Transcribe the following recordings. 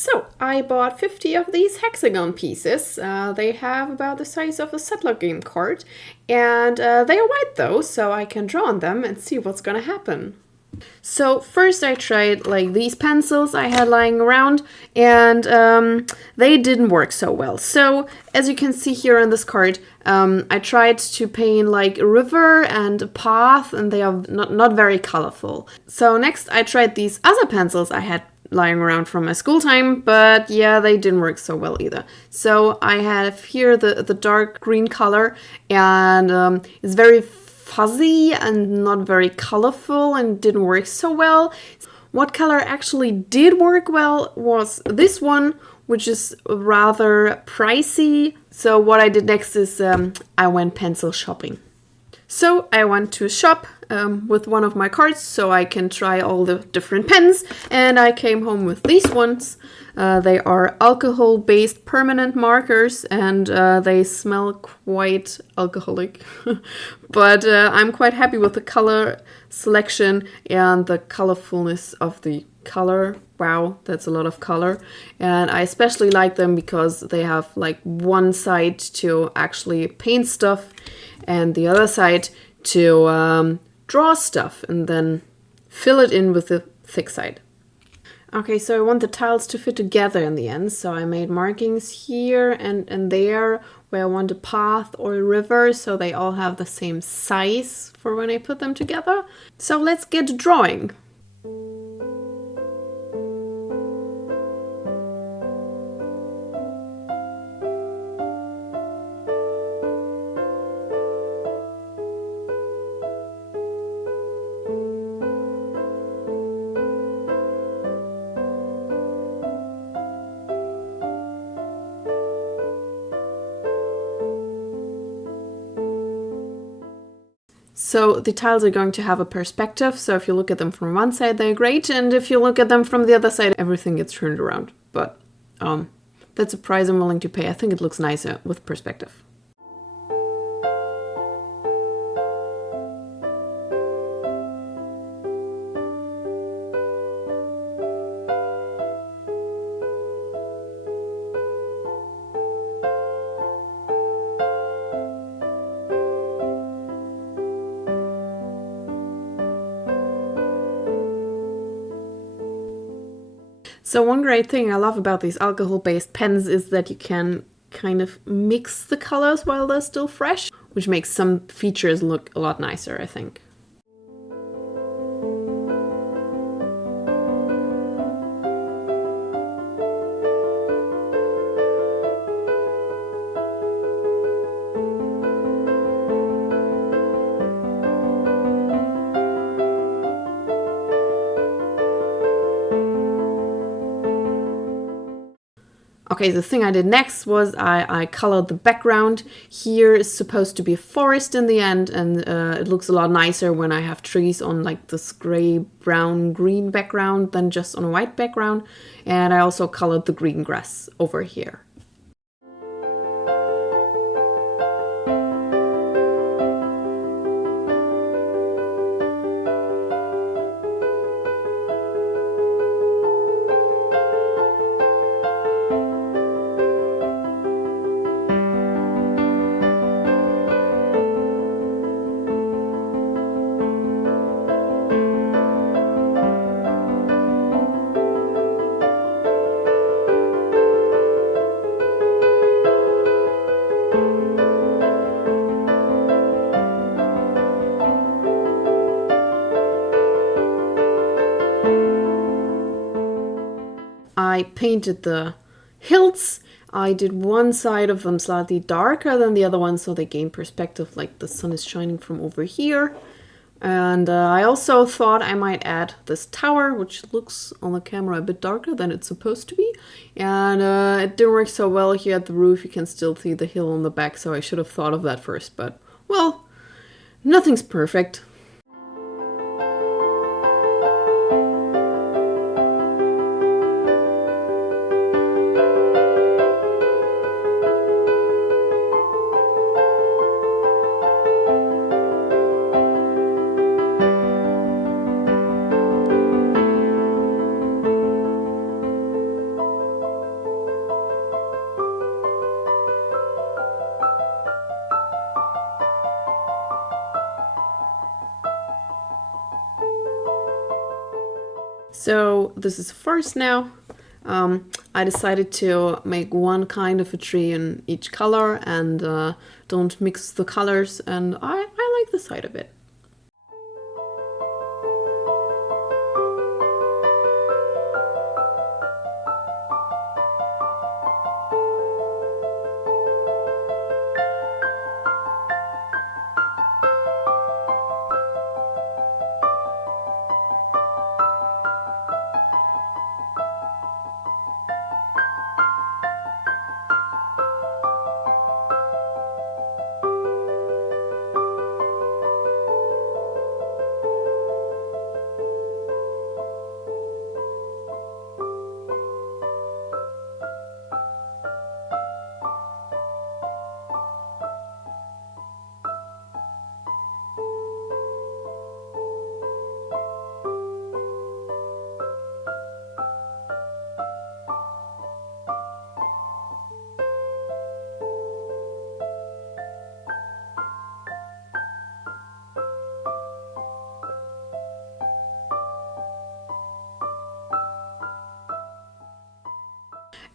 So I bought 50 of these hexagon pieces. They have about the size of a settler game card, and they are white though, so I can draw on them and see what's gonna happen. So first I tried like these pencils I had lying around, and they didn't work so well. So as you can see here on this card, I tried to paint like a river and a path, and they are not very colorful. So next I tried these other pencils I had lying around from my school time, but yeah, they didn't work so well either. So I have here the dark green color, and it's very fuzzy and not very colorful and didn't work so well. What color actually did work well was this one, which is rather pricey. So what I did next is I went pencil shopping. So I went to a shop with one of my cards so I can try all the different pens, and I came home with these ones. They are alcohol-based permanent markers, and they smell quite alcoholic. But I'm quite happy with the color selection and the colorfulness of the color. Wow, that's a lot of color. And I especially like them because they have like one side to actually paint stuff and the other side to draw stuff and then fill it in with the thick side. Okay, so I want the tiles to fit together in the end, so I made markings here and there where I want a path or a river, so they all have the same size for when I put them together. So let's get drawing. So the tiles are going to have a perspective, so if you look at them from one side, they're great, and if you look at them from the other side, everything gets turned around. But that's a price I'm willing to pay. I think it looks nicer with perspective. So one great thing I love about these alcohol-based pens is that you can kind of mix the colors while they're still fresh, which makes some features look a lot nicer, I think. Okay, the thing I did next was I colored the background. Here is supposed to be a forest in the end, and it looks a lot nicer when I have trees on like this gray, brown, green background than just on a white background. And I also colored the green grass over here. I painted the hills. I did one side of them slightly darker than the other one so they gain perspective, like the sun is shining from over here. And I also thought I might add this tower, which looks on the camera a bit darker than it's supposed to be. And it didn't work so well here at the roof. You can still see the hill on the back, so I should have thought of that first. But, well, nothing's perfect. So this is forest now. I decided to make one kind of a tree in each color and don't mix the colors, and I like the sight of it.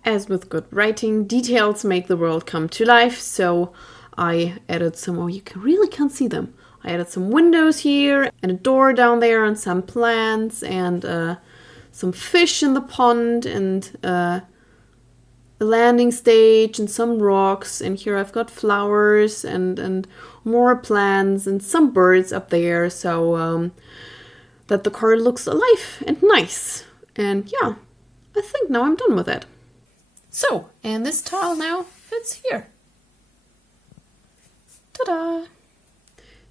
As with good writing, details make the world come to life, so I added some, oh, you really can't see them. I added some windows here, and a door down there, and some plants, and some fish in the pond, and a landing stage, and some rocks, and here I've got flowers, and more plants, and some birds up there, so that the card looks alive and nice. And yeah, I think now I'm done with it. So, and this tile now fits here. Ta-da!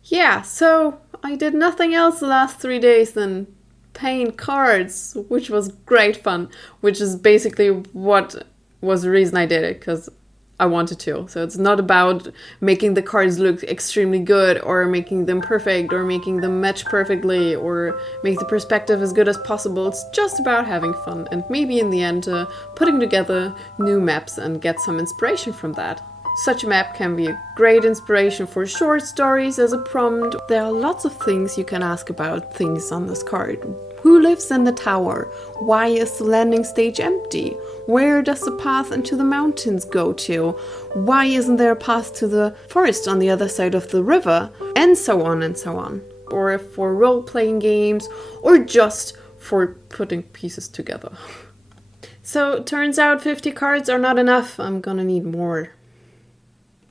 Yeah, so I did nothing else the last 3 days than paint cards, which was great fun, which is basically what was the reason I did it, because I wanted to. So it's not about making the cards look extremely good or making them perfect or making them match perfectly or make the perspective as good as possible. It's just about having fun and maybe in the end putting together new maps and get some inspiration from that. Such a map can be a great inspiration for short stories as a prompt. There are lots of things you can ask about things on this card. Who lives in the tower? Why is the landing stage empty? Where does the path into the mountains go to? Why isn't there a path to the forest on the other side of the river? And so on and so on. Or for role-playing games, or just for putting pieces together. So, turns out 50 cards are not enough. I'm gonna need more.